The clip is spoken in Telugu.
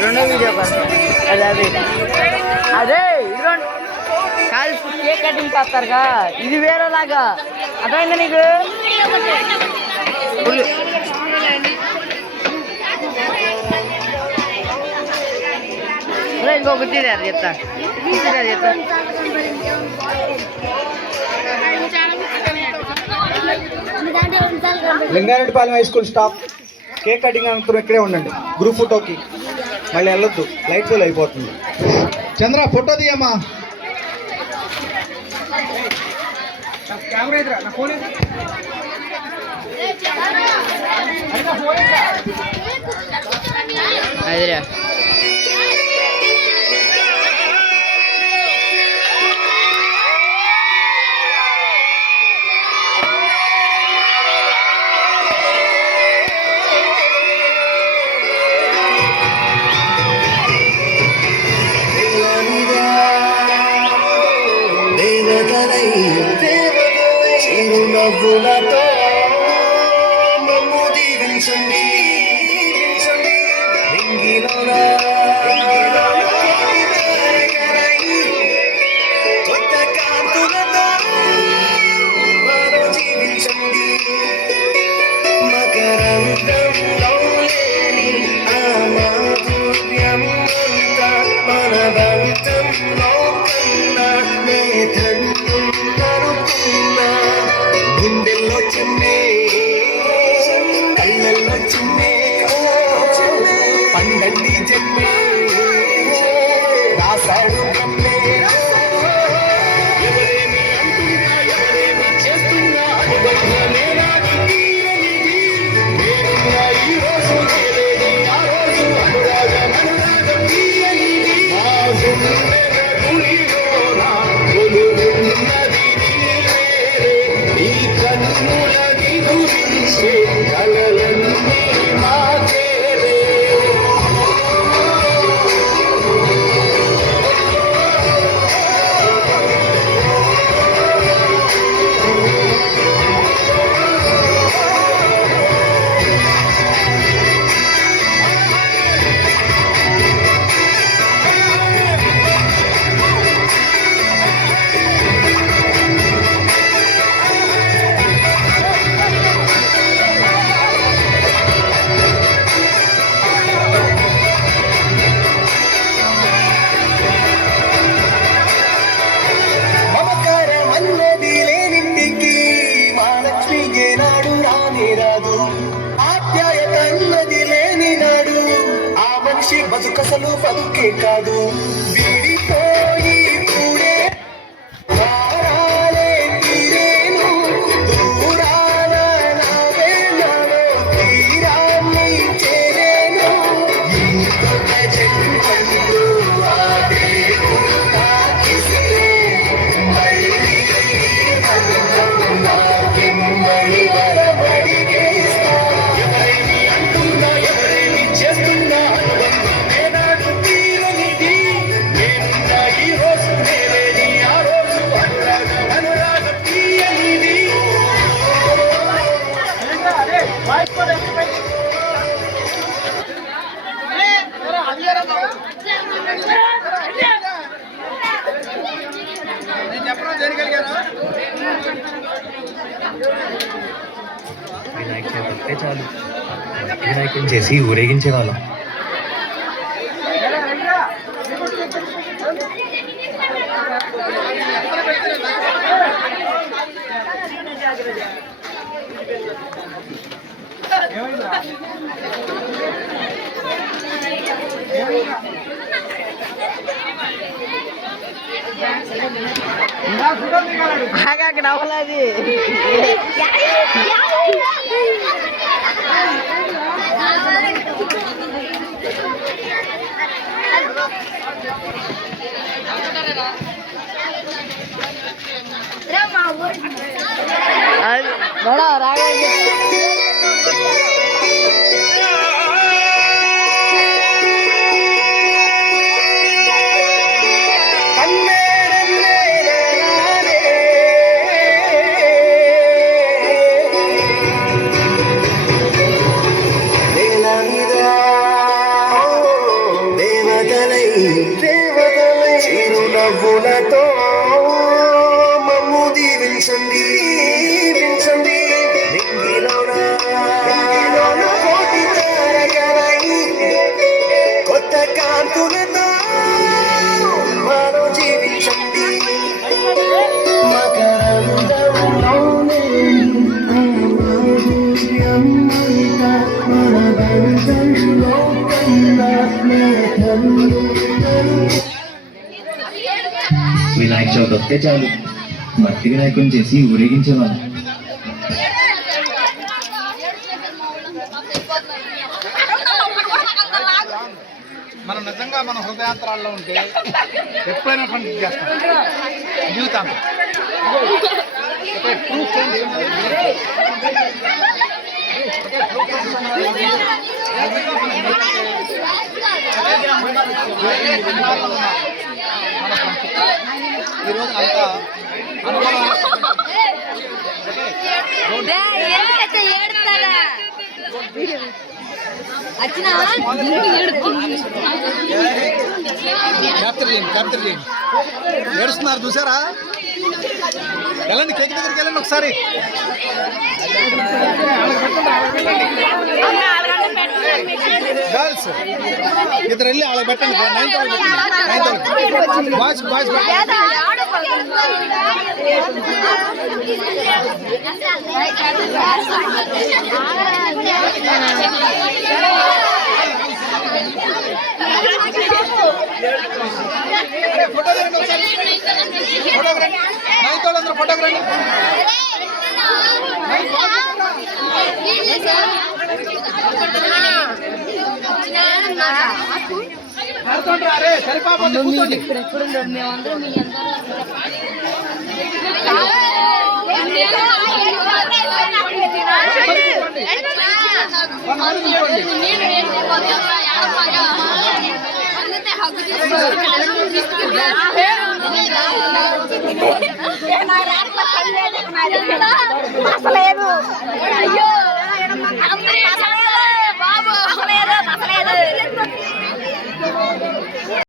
రెండో వీడియో అదే అదే అదే ఇదిగోండి కాదు కేక్ కటింగ్ చేస్తారుగా ఇది వేరేలాగా అర్థమైందా నీకు ఇంకొకటి చెప్తా చెప్తా Lingareddipalem high school staff cake cutting అంతా ఇక్కడే ఉండండి గ్రూప్ ఫోటోకి మళ్ళీ వెళ్ళొద్దు లైట్ ఫెయిల్ అయిపోతుంది చంద్ర ఫోటో తీయమ్మా అదేరా చిరునవ్వులతో మమ్ము దీవించండి కొత్త కాంతులతో జీవించండి మకరందంలో లేని ఆ మాధుర్యం అంతా మన బంధంలో కన్నా నేతన్నున్నా గుండెల్లో చిన్నే కళ్ళల్లో చిన్నే పండండి జన్మే రాశాడు బ్రహ్మే ఎవరేమి అంటున్నా ఎవరేమి చేస్తున్నా అనుబంధమే నాది తీరనిది నేనున్నా ఈ రోజు నేలేని ఆ రోజు అనురాగం తీయనిది నా గుండెల గుడిలోన కొలువున్నది నీవే నీ కన్నులని గురించే కలలన్నీ మాకేరే మమకారమన్నది లేనింటికి మహాలక్ష్మి ఏనాడు రానే రాదు ఆప్యాయత అన్నది లేని నాడు ఆ మనిషి బతుకసలు బతుకే కాదు విడిపోయి కూడే వారాలే తీరేను దూరాన నావే నాలో తీరాన్ని చేరేను ఈ కొత్త జన్మలో ఆ దేవుడు నాకిస్తే ఎవరేమి అంటున్నా ఎవరేమి చేస్తున్నా అనుబంధమే నాడు తీరనిది నేనున్నా ఈ రోజు నేలేని ఆ రోజు అనురాగం తీయనిది వినాయక చవితి వస్తే చాలు వినాయకుని చేసి ఊరేగించేవాళ్ళం. ఆగాక నవ్వలేదు రాగా వినాయక చవితి వస్తే చాలు మట్టి వినాయకుని చేసి ఊరేగించేవాళ్ళం. మనం నిజంగా మన హృదయాంతరాల్లో ఉంటే ఎప్పుడైనా పని చేస్తాం జీవితాంతం. ట్రూ ఫ్రెండ్స్ ఈరోజు అంత అనుభవం క్యాప్చర్ చేయండి. ఏడుస్తున్నారు చూసారా? వెళ్ళండి, కేక్ దగ్గరికి వెళ్ళండి ఒకసారి. గర్ల్స్ ఇద్దరు వెళ్ళి వాళ్ళకి పెట్టండి. 9th బాయ్స్ ఫోటో రండి ఒకసారి. ఫోటోకి రండి. 9th వాళ్ళందరూ ఫోటోకి రండి. అరే సరిపాపండి, కూర్చోండి. అసలేదు. అయ్యో